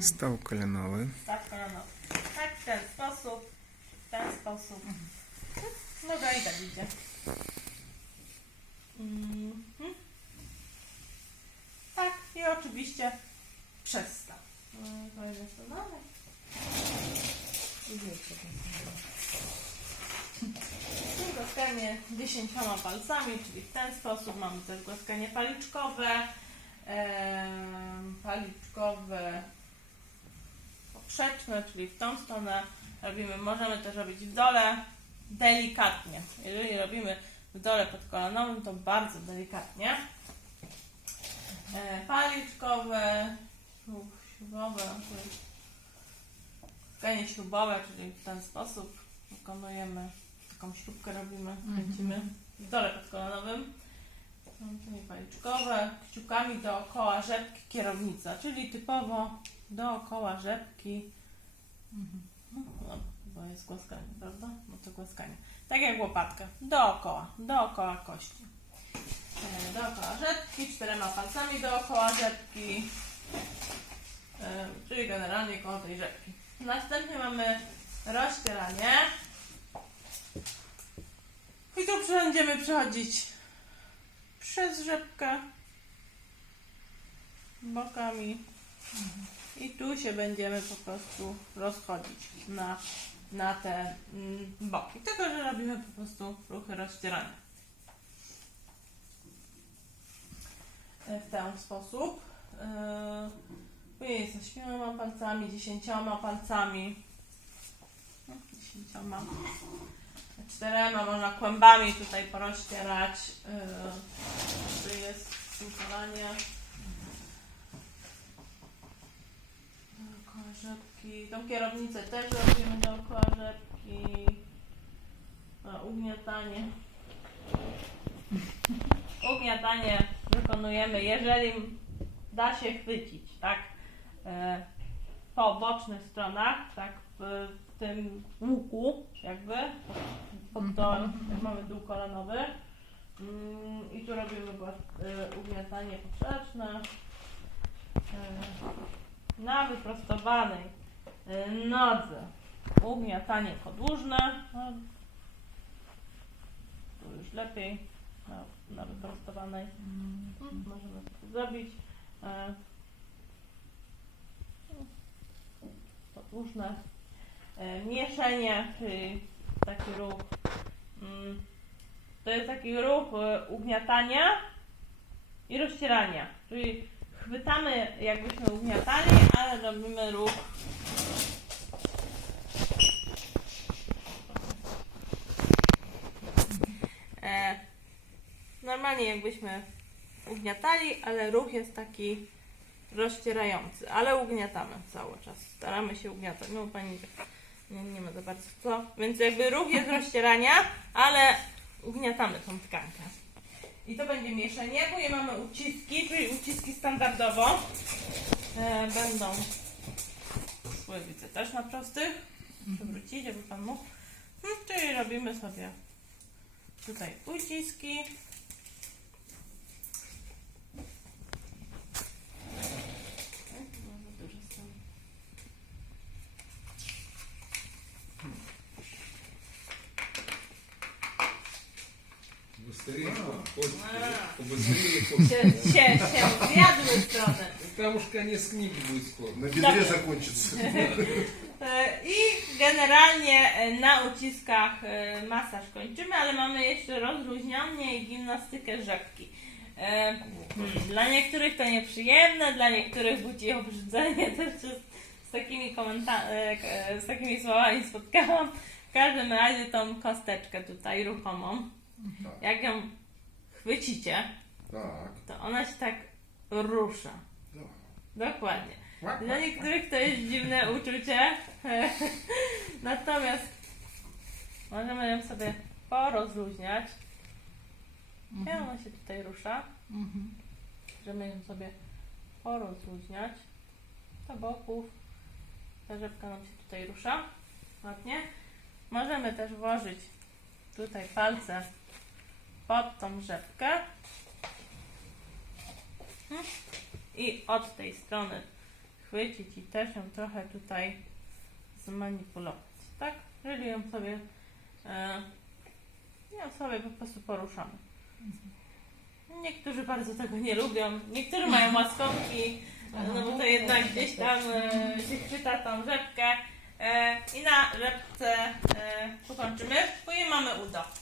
Stoł kolanowy. Tak, kolano. Tak, w ten sposób. W ten sposób. Noga i tak idzie. Mhm. Tak, i oczywiście przestaw. No, dalej. I wiecie, I Głaskanie dziesięcioma palcami, czyli w ten sposób. Mamy też głaskanie paliczkowe. em, paliczkowe poprzeczne, czyli w tą stronę robimy. Możemy też robić w dole delikatnie. Jeżeli robimy w dole podkolanowym, to bardzo delikatnie. E, paliczkowe, śrub- śrubowe, skanie śrubowe, czyli w ten sposób wykonujemy taką śrubkę robimy, kręcimy w dole podkolanowym. Paliczkowe, kciukami dookoła rzepki kierownica, czyli typowo dookoła rzepki. No, bo jest głaskanie, prawda? No to głaskanie. Tak jak łopatka. Dookoła, dookoła kości. E, Dookoła rzepki, czterema palcami dookoła rzepki. E, Czyli generalnie koło tej rzepki. Następnie mamy rozcieranie. I tu będziemy przechodzić przez rzepkę bokami. I tu się będziemy po prostu rozchodzić na, na te mm, boki. Tylko, że robimy po prostu ruchy rozcierania. E, W ten sposób. Yy, Później z ośmioma palcami, dziesięcioma palcami. No, dziesięcioma. Czterema można kłębami tutaj porozcierać. Yy, Tu jest ukolanie. Dookoła rzepki. Tą kierownicę też robimy dookoła rzepki. A, ugniatanie. Ugniatanie wykonujemy, jeżeli da się chwycić, tak? E, po bocznych stronach, tak? W, tym łuku, jakby, pod dołem, jak mamy dół kolanowy. Mm, I tu robimy e, ugniatanie poprzeczne. Na wyprostowanej y, nodze ugniatanie podłużne. No, tu już lepiej na, na wyprostowanej Mm, możemy to zrobić. E, Podłużne. E, Mieszenie, czyli taki ruch. mm, To jest taki ruch ugniatania i rozcierania. Czyli chwytamy jakbyśmy ugniatali, ale robimy ruch e, normalnie jakbyśmy ugniatali, ale ruch jest taki rozcierający, ale ugniatamy cały czas. Staramy się ugniatać. No pani nie, nie ma za bardzo co. Więc jakby ruch jest rozcierania, ale ugniatamy tą tkankę. I to będzie mieszanie. Później mamy uciski, czyli uciski standardowo. E, będą szły, widzę też na prostych. Przewrócić, żeby Pan mógł. Hmm, czyli robimy sobie tutaj uciski. Быстрее, А. хоть, побыстрее, Się, się, się zjadły strony. Там уж конец книги будет скоро. На бедре Dobra. закончится. E, I generalnie e, na uciskach e, masaż kończymy, ale mamy jeszcze rozluźnianie i gimnastykę rzepki. E, hmm, Dla niektórych to nieprzyjemne, dla niektórych budzi obrzydzenie. Też się z, z, takimi komenta- e, k- e, z takimi słowami spotkałam. W każdym razie tą kosteczkę tutaj ruchomą, Tak. Jak ją chwycicie, Tak. to ona się tak rusza. No. Dokładnie. Dla niektórych to jest dziwne uczucie. Natomiast możemy ją sobie porozluźniać. Ja mhm. ona się tutaj rusza. Mhm. Możemy ją sobie porozluźniać. Do boków. Ta rzepka nam się tutaj rusza. Ładnie. Możemy też włożyć tutaj palce pod tą rzepkę. I od tej strony schwycić i też ją trochę tutaj zmanipulować, tak? Czyli ją sobie, e, ją sobie po prostu poruszamy. Niektórzy bardzo tego nie lubią, niektórzy mają łaskowki, no bo to jednak gdzieś tam e, się chwyta tą rzepkę e, i na rzepce e, pokończymy, bo mamy udo.